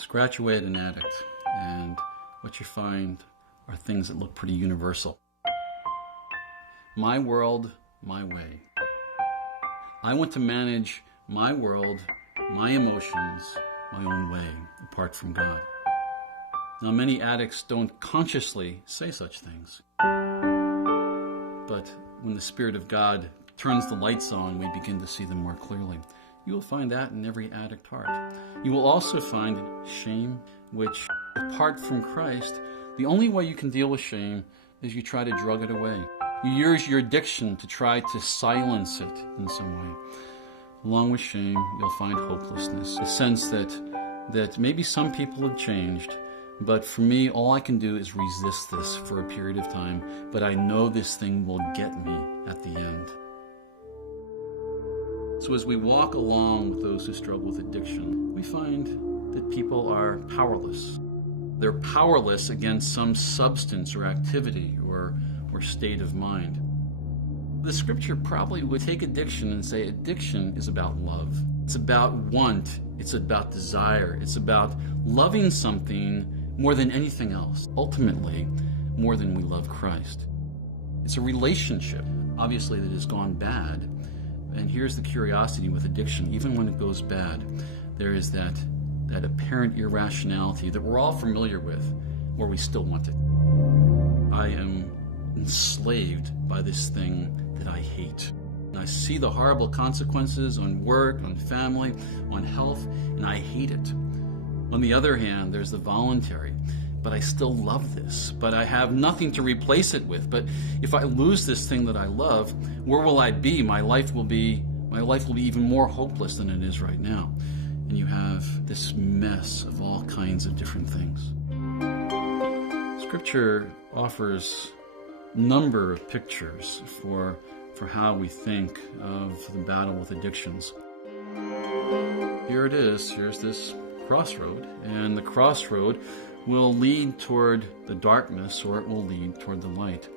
Scratch away at an addict, and what you find are things that look pretty universal. My world, my way. I want to manage my world, my emotions, my own way, apart from God. Now, many addicts don't consciously say such things. But when the Spirit of God turns the lights on, we begin to see them more clearly. You will find that in every addict heart. You will also find shame, which, apart from Christ, the only way you can deal with shame is you try to drug it away. You use your addiction to try to silence it in some way. Along with shame, you'll find hopelessness, a sense that maybe some people have changed, but for me, all I can do is resist this for a period of time, but I know this thing will get me at the end. So as we walk along with those who struggle with addiction, we find that people are powerless. They're powerless against some substance or activity or state of mind. The scripture probably would take addiction and say addiction is about love. It's about want. It's about desire. It's about loving something more than anything else. Ultimately, more than we love Christ. It's a relationship, obviously, that has gone bad. And here's the curiosity with addiction. Even when it goes bad, there is that apparent irrationality that we're all familiar with, where we still want it. I am enslaved by this thing that I hate. And I see the horrible consequences on work, on family, on health, and I hate it. On the other hand, there's the voluntary. But I still love this. But I have nothing to replace it with. But if I lose this thing that I love, where will I be? My life will be even more hopeless than it is right now. And you have this mess of all kinds of different things. Scripture offers a number of pictures for how we think of the battle with addictions. Here it is. Here's this crossroad. And the crossroad will lead toward the darkness or it will lead toward the light.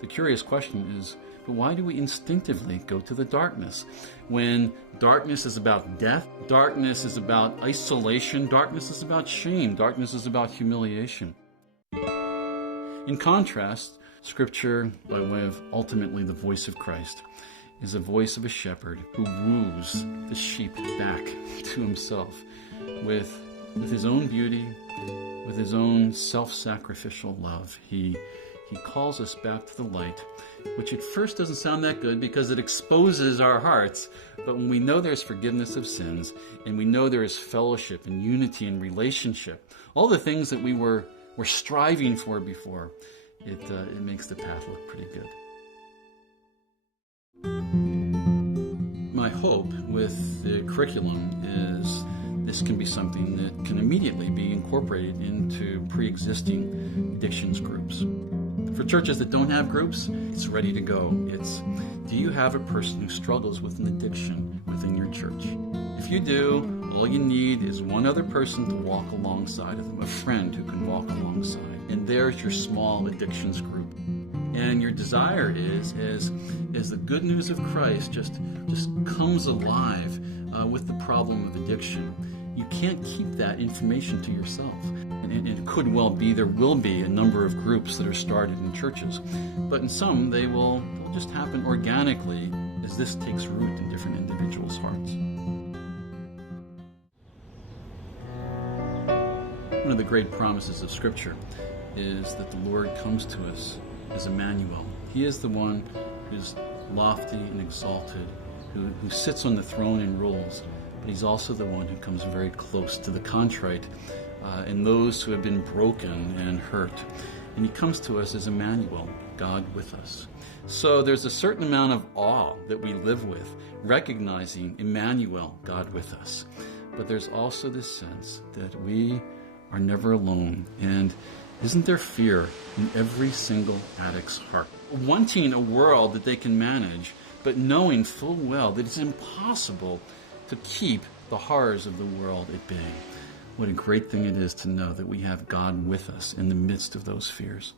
The curious question is, but why do we instinctively go to the darkness? When darkness is about death, darkness is about isolation, darkness is about shame, darkness is about humiliation. In contrast, Scripture, by way of ultimately the voice of Christ, is a voice of a shepherd who woos the sheep back to himself with his own beauty, with his own self-sacrificial love. He calls us back to the light, which at first doesn't sound that good because it exposes our hearts. But when we know there's forgiveness of sins, and we know there is fellowship and unity and relationship, all the things that we were striving for before, it makes the path look pretty good. My hope with the curriculum is this can be something that can immediately be incorporated into pre-existing addictions groups. For churches that don't have groups, it's ready to go. It's, do you have a person who struggles with an addiction within your church? If you do, all you need is one other person to walk alongside of them, a friend who can walk alongside. And there's your small addictions group. And your desire is the good news of Christ just comes alive with the problem of addiction. You can't keep that information to yourself. And it could well be, there will be a number of groups that are started in churches. But in some, they'll just happen organically as this takes root in different individuals' hearts. One of the great promises of Scripture is that the Lord comes to us as Emmanuel. He is the one who's lofty and exalted, who sits on the throne and rules. But he's also the one who comes very close to the contrite and those who have been broken and hurt. And he comes to us as Emmanuel, God with us. So there's a certain amount of awe that we live with, recognizing Emmanuel, God with us. But there's also this sense that we are never alone. And isn't there fear in every single addict's heart? Wanting a world that they can manage, but knowing full well that it's impossible to keep the horrors of the world at bay. What a great thing it is to know that we have God with us in the midst of those fears.